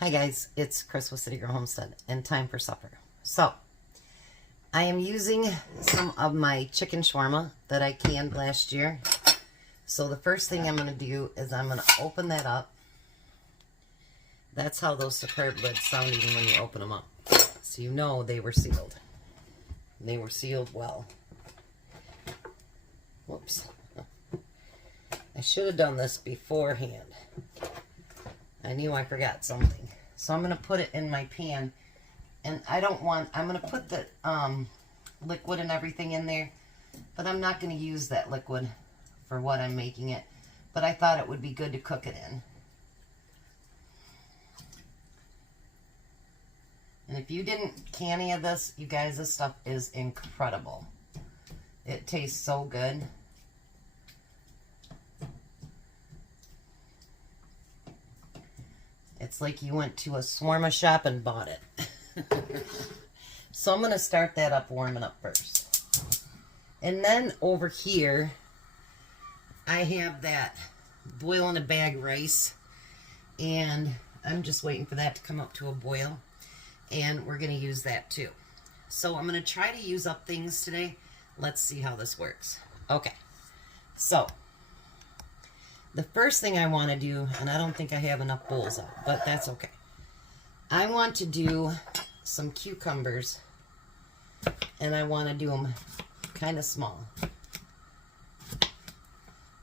Hi guys, it's Chris with City Girl Homestead and time for supper. So, I am using some of my chicken shawarma that I canned last year. So the first thing I'm going to do is I'm going to open that up. That's how those superb lids sound even when you open them up. So you know they were sealed. They were sealed well. Whoops. I should have done this beforehand. I knew I forgot something. So I'm going to put it in my pan. And I'm going to put the liquid and everything in there. But I'm not going to use that liquid for what I'm making it. But I thought it would be good to cook it in. And if you didn't can any of this, you guys, this stuff is incredible. It tastes so good. It's like you went to a shawarma shop and bought it. So I'm going to start that up, warming up first. And then over here, I have that boil in a bag rice. And I'm just waiting for that to come up to a boil. And we're going to use that too. So I'm going to try to use up things today. Let's see how this works. Okay. So the first thing I want to do, and I don't think I have enough bowls up, but that's okay. I want to do some cucumbers, and I want to do them kind of small.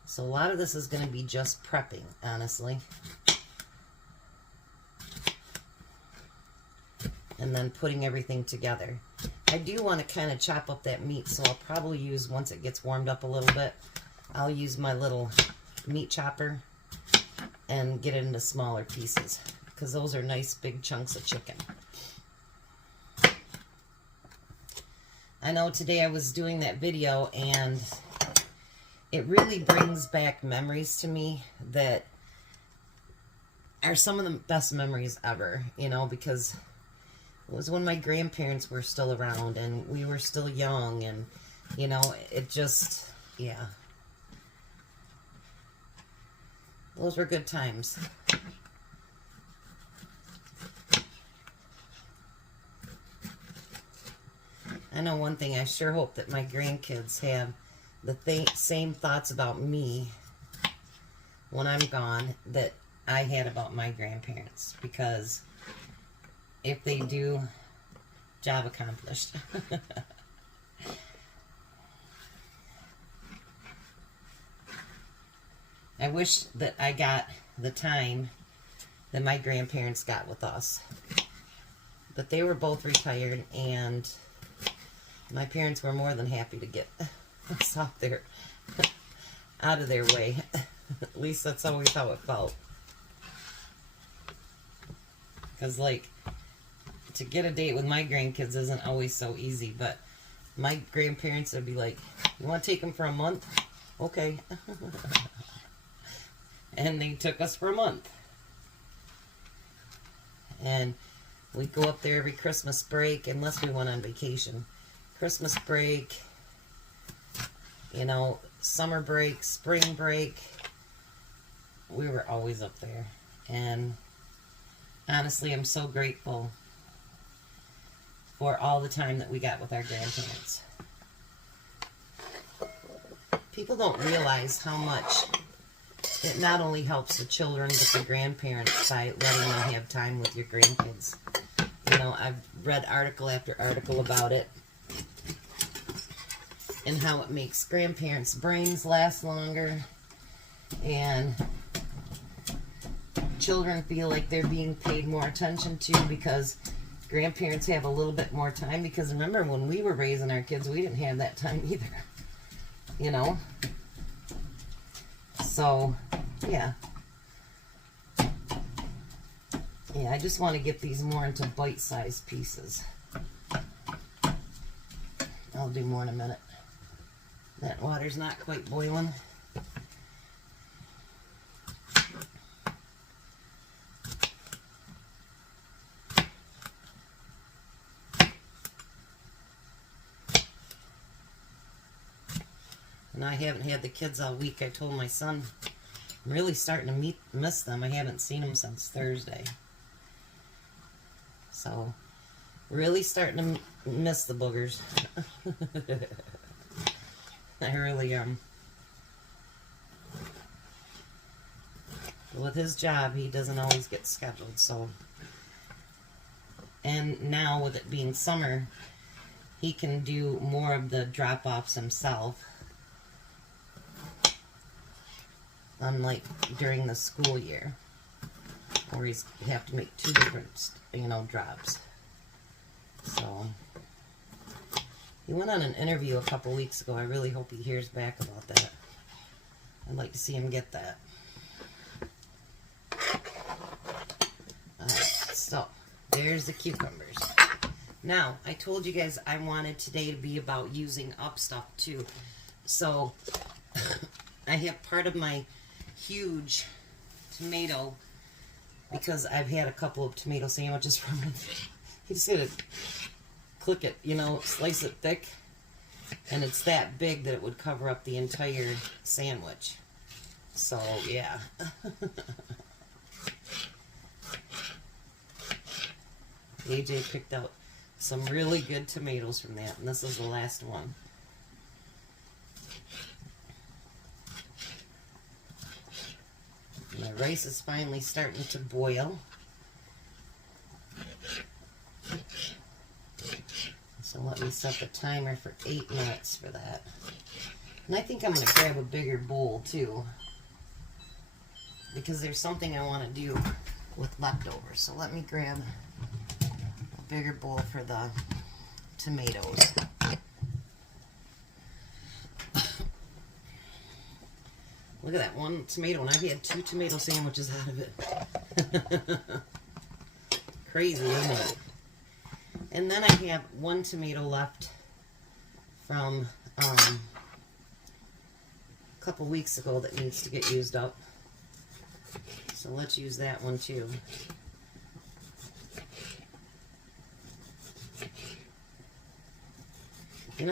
So a lot of this is going to be just prepping, honestly. And then putting everything together. I do want to kind of chop up that meat, so I'll probably use, once it gets warmed up a little bit, I'll use my little meat chopper and get it into smaller pieces, because those are nice big chunks of chicken. I know today I was doing that video and it really brings back memories to me that are some of the best memories ever, you know, because it was when my grandparents were still around and we were still young, and, you know, it just, yeah. Those were good times. I know one thing, I sure hope that my grandkids have the same thoughts about me when I'm gone that I had about my grandparents, because if they do, job accomplished. I wish that I got the time that my grandparents got with us. But they were both retired, and my parents were more than happy to get us out of their way. At least that's always how it felt. Because, like, to get a date with my grandkids isn't always so easy, but my grandparents would be like, you want to take them for a month? Okay. And they took us for a month. And we'd go up there every Christmas break, unless we went on vacation. Christmas break, you know, summer break, spring break. We were always up there. And honestly, I'm so grateful for all the time that we got with our grandparents. People don't realize how much it not only helps the children, but the grandparents by letting them have time with your grandkids. You know, I've read article after article about it, and how it makes grandparents' brains last longer, and children feel like they're being paid more attention to because grandparents have a little bit more time. Because remember, when we were raising our kids, we didn't have that time either, you know. So yeah, I just want to get these more into bite-sized pieces. I'll do more in a minute. That water's not quite boiling. And I haven't had the kids all week. I told my son I'm really starting to miss them. I haven't seen them since Thursday. So, really starting to miss the boogers. I really am. With his job, he doesn't always get scheduled, so. And now, with it being summer, he can do more of the drop-offs himself. Unlike during the school year, where he's have to make 2 different, drops. So, he went on an interview a couple weeks ago. I really hope he hears back about that. I'd like to see him get that. Alright, so, there's the cucumbers. Now, I told you guys I wanted today to be about using up stuff too. So, I have part of my huge tomato, because I've had a couple of tomato sandwiches from it. You just gotta click it, slice it thick, and it's that big that it would cover up the entire sandwich. So, yeah. AJ picked out some really good tomatoes from that, and this is the last one. My rice is finally starting to boil. So let me set the timer for 8 minutes for that. And I think I'm going to grab a bigger bowl too, because there's something I want to do with leftovers. So let me grab a bigger bowl for the tomatoes. Look at that one tomato, and I've had 2 tomato sandwiches out of it. Crazy, isn't it? And then I have 1 tomato left from a couple weeks ago that needs to get used up. So let's use that one too.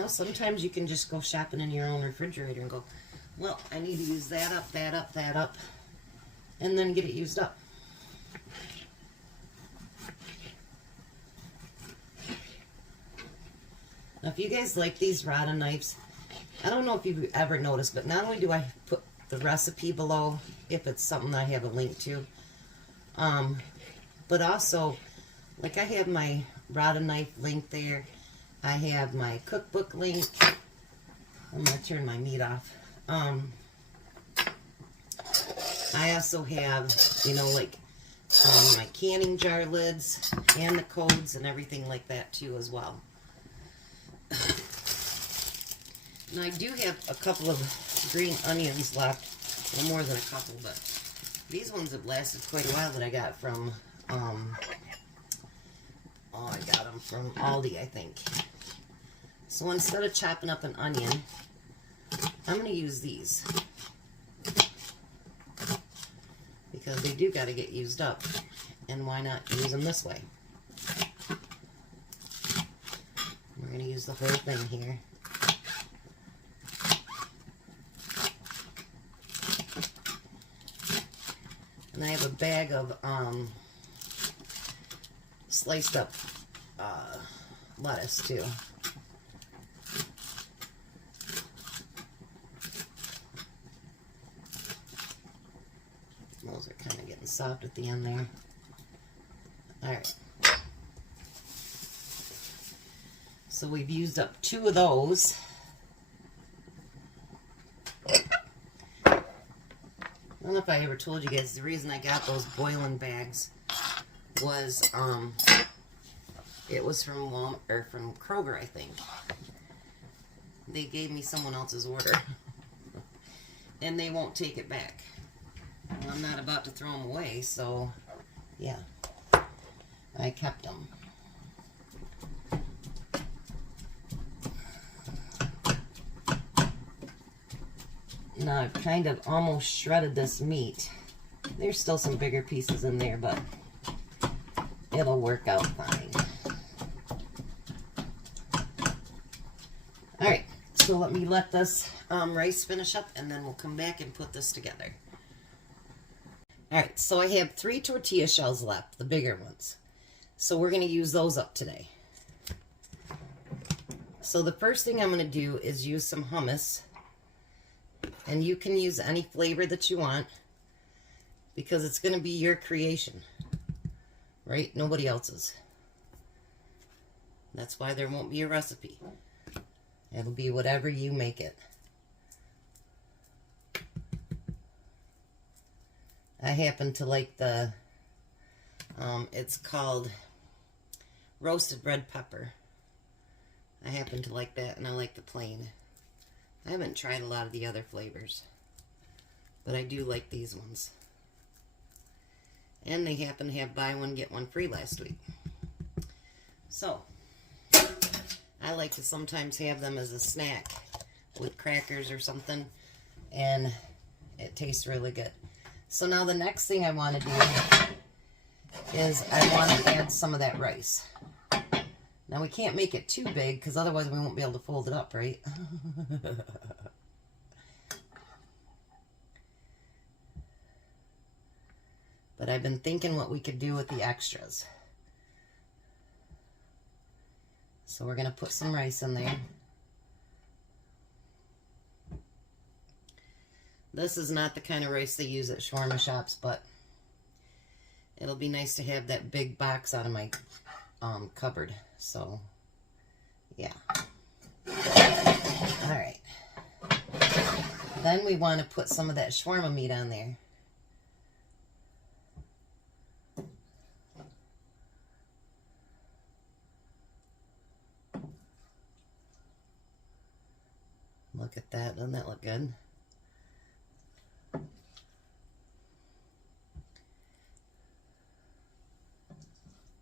Sometimes you can just go shopping in your own refrigerator and go, well, I need to use that up, that up, that up, and then get it used up. Now, if you guys like these Rada knives, I don't know if you've ever noticed, but not only do I put the recipe below, if it's something I have a link to, but also, like, I have my Rada knife link there. I have my cookbook link. I'm going to turn my meat off. I also have, my canning jar lids and the codes and everything like that too as well. And I do have a couple of green onions left, well, more than a couple, but these ones have lasted quite a while that I got from, I got them from Aldi, I think. So instead of chopping up an onion, I'm going to use these, because they do got to get used up, and why not use them this way? We're going to use the whole thing here. And I have a bag of sliced up lettuce too. Those are kind of getting soft at the end there. Alright. So we've used up 2 of those. I don't know if I ever told you guys, the reason I got those boiling bags was, it was from Walmart, or from Kroger, I think. They gave me someone else's order. And they won't take it back. Well, I'm not about to throw them away, so, yeah. I kept them. Now I've kind of almost shredded this meat. There's still some bigger pieces in there, but it'll work out fine. Alright, so let me let this rice finish up, and then we'll come back and put this together. Alright, so I have 3 tortilla shells left, the bigger ones. So we're going to use those up today. So the first thing I'm going to do is use some hummus. And you can use any flavor that you want, because it's going to be your creation, right? Nobody else's. That's why there won't be a recipe. It'll be whatever you make it. I happen to like the, it's called roasted red pepper. I happen to like that, and I like the plain. I haven't tried a lot of the other flavors, but I do like these ones. And they happen to have buy one, get one free last week. So, I like to sometimes have them as a snack with crackers or something, and it tastes really good. So now the next thing I want to do is I want to add some of that rice. Now we can't make it too big, because otherwise we won't be able to fold it up, right? But I've been thinking what we could do with the extras. So we're going to put some rice in there. This is not the kind of rice they use at shawarma shops, but it'll be nice to have that big box out of my cupboard. So, yeah. Alright. Then we want to put some of that shawarma meat on there. Look at that. Doesn't that look good?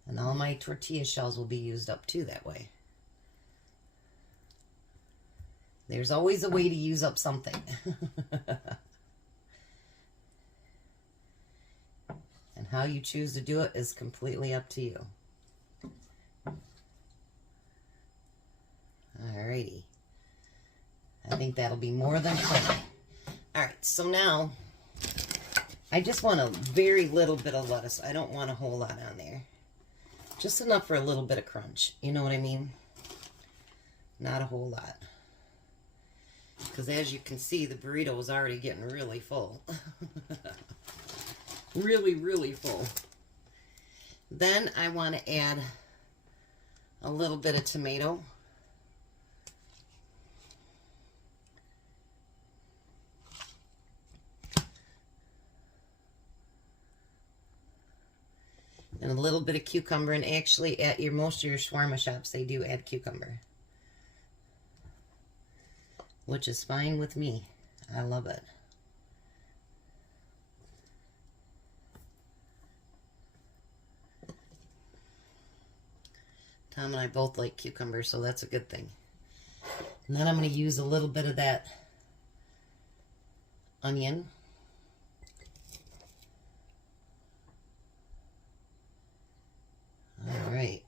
And all my tortilla shells will be used up too that way. There's always a way to use up something. And how you choose to do it is completely up to you. Alrighty. I think that'll be more than plenty. Alright, so now I just want a very little bit of lettuce. I don't want a whole lot on there. Just enough for a little bit of crunch. You know what I mean? Not a whole lot. Because as you can see, the burrito is already getting really full. Really, really full. Then I want to add a little bit of tomato. And a little bit of cucumber. And actually, at most of your shawarma shops, they do add cucumber, which is fine with me. I love it. Tom and I both like cucumber, so that's a good thing. And then I'm going to use a little bit of that onion. All right.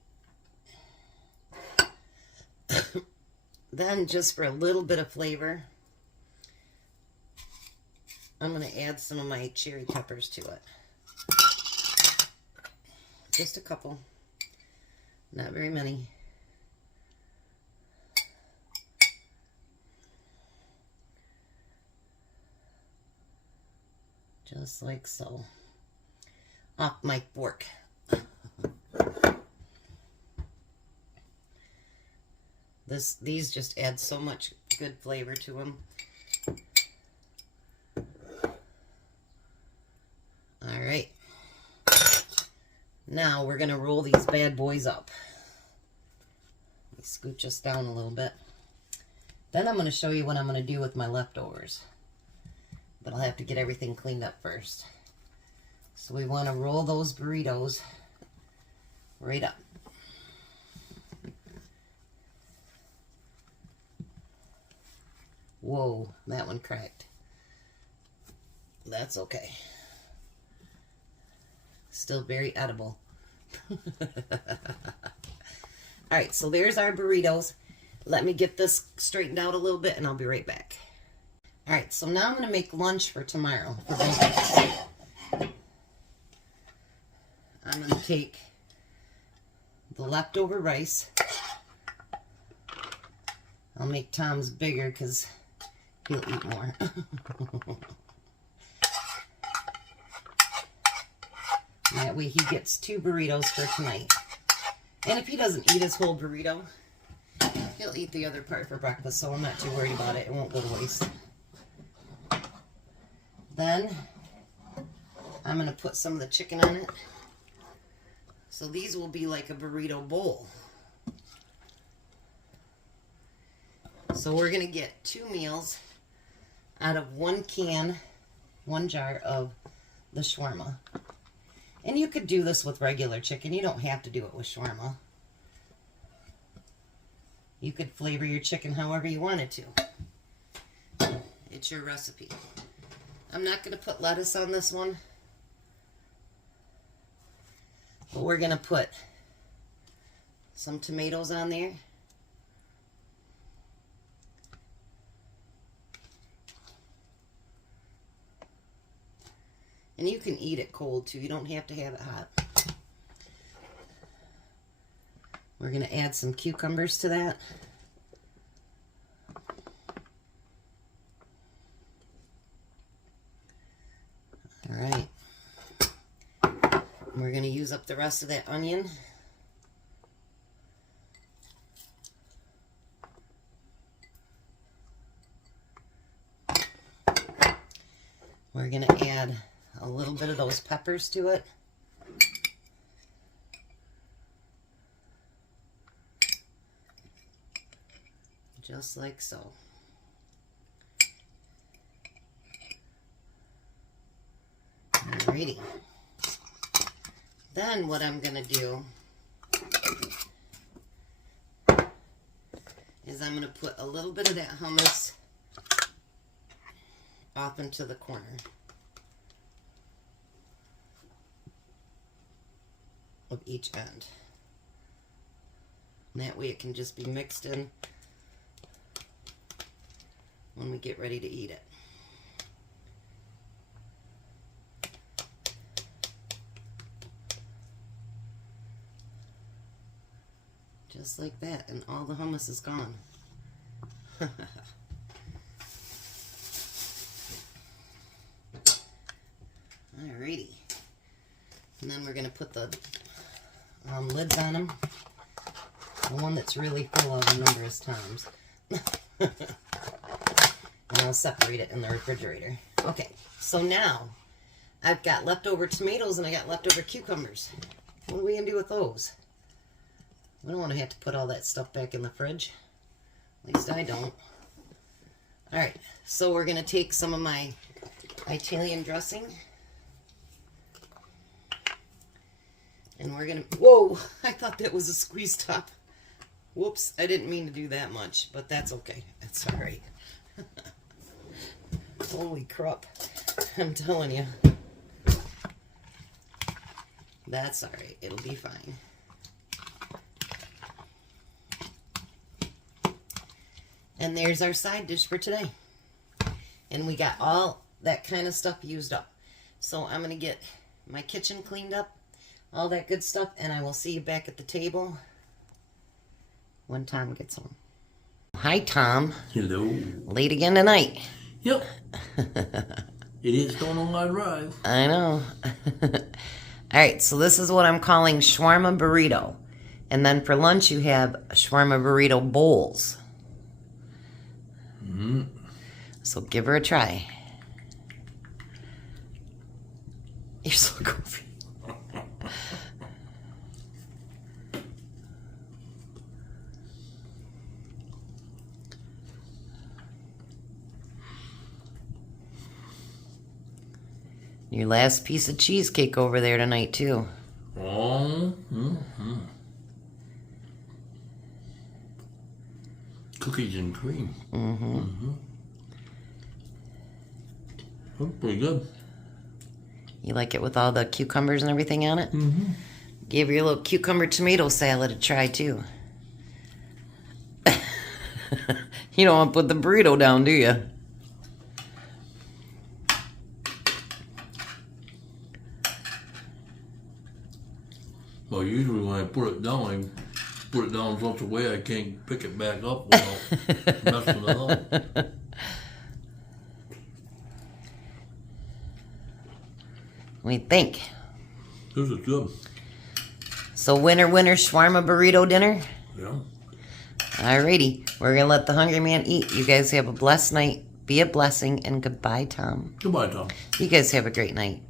Then, just for a little bit of flavor, I'm going to add some of my cherry peppers to it. Just a couple. Not very many. Just like so. Off my fork. These just add so much good flavor to them. All right. Now we're going to roll these bad boys up. Let me scooch this down a little bit. Then I'm going to show you what I'm going to do with my leftovers. But I'll have to get everything cleaned up first. So we want to roll those burritos right up. Whoa, that one cracked. That's okay. Still very edible. Alright, so there's our burritos. Let me get this straightened out a little bit and I'll be right back. Alright, so now I'm going to make lunch for tomorrow for breakfast. I'm going to take the leftover rice. I'll make Tom's bigger because he'll eat more. That way he gets 2 burritos for tonight. And if he doesn't eat his whole burrito, he'll eat the other part for breakfast, so I'm not too worried about it. It won't go to waste. Then I'm going to put some of the chicken on it. So these will be like a burrito bowl. So we're going to get 2 meals out of 1 jar of the shawarma. And you could do this with regular chicken. You don't have to do it with shawarma. You could flavor your chicken however you wanted to. It's your recipe. I'm not going to put lettuce on this one. But we're going to put some tomatoes on there. And you can eat it cold too. You don't have to have it hot. We're going to add some cucumbers to that. All right. We're going to use up the rest of that onion. We're going to add a little bit of those peppers to it. Just like so. Alrighty. Then what I'm going to do is I'm going to put a little bit of that hummus off into the corner of each end. And that way it can just be mixed in when we get ready to eat it. Just like that, and all the hummus is gone. Alrighty. And then we're going to put the lids on them. The one that's really full of numerous times. And I'll separate it in the refrigerator. Okay, so now I've got leftover tomatoes and I got leftover cucumbers. What are we going to do with those? We don't want to have to put all that stuff back in the fridge. At least I don't. Alright, so we're going to take some of my Italian dressing. And we're going to... Whoa! I thought that was a squeeze top. Whoops, I didn't mean to do that much, but that's okay. That's alright. Holy crap. I'm telling you. That's alright. It'll be fine. And there's our side dish for today. And we got all that kind of stuff used up. So I'm going to get my kitchen cleaned up, all that good stuff, and I will see you back at the table when Tom gets home. Hi, Tom. Hello. Late again tonight. Yep. It is going on my drive. I know. Alright, so this is what I'm calling shawarma burrito. And then for lunch you have shawarma burrito bowls. So give her a try. You're so goofy. Your last piece of cheesecake over there tonight, too. Cookies and cream. Oh, pretty good. You like it with all the cucumbers and everything on it? Give your little cucumber tomato salad a try, too. You don't want to put the burrito down, do you? Well, usually when I put it down, I put it down such a way I can't pick it back up without messing it up. We think. This is good. So winner, shawarma burrito dinner. Yeah. Alrighty, we're gonna let the hungry man eat. You guys have a blessed night. Be a blessing, and goodbye, Tom. Goodbye, Tom. You guys have a great night.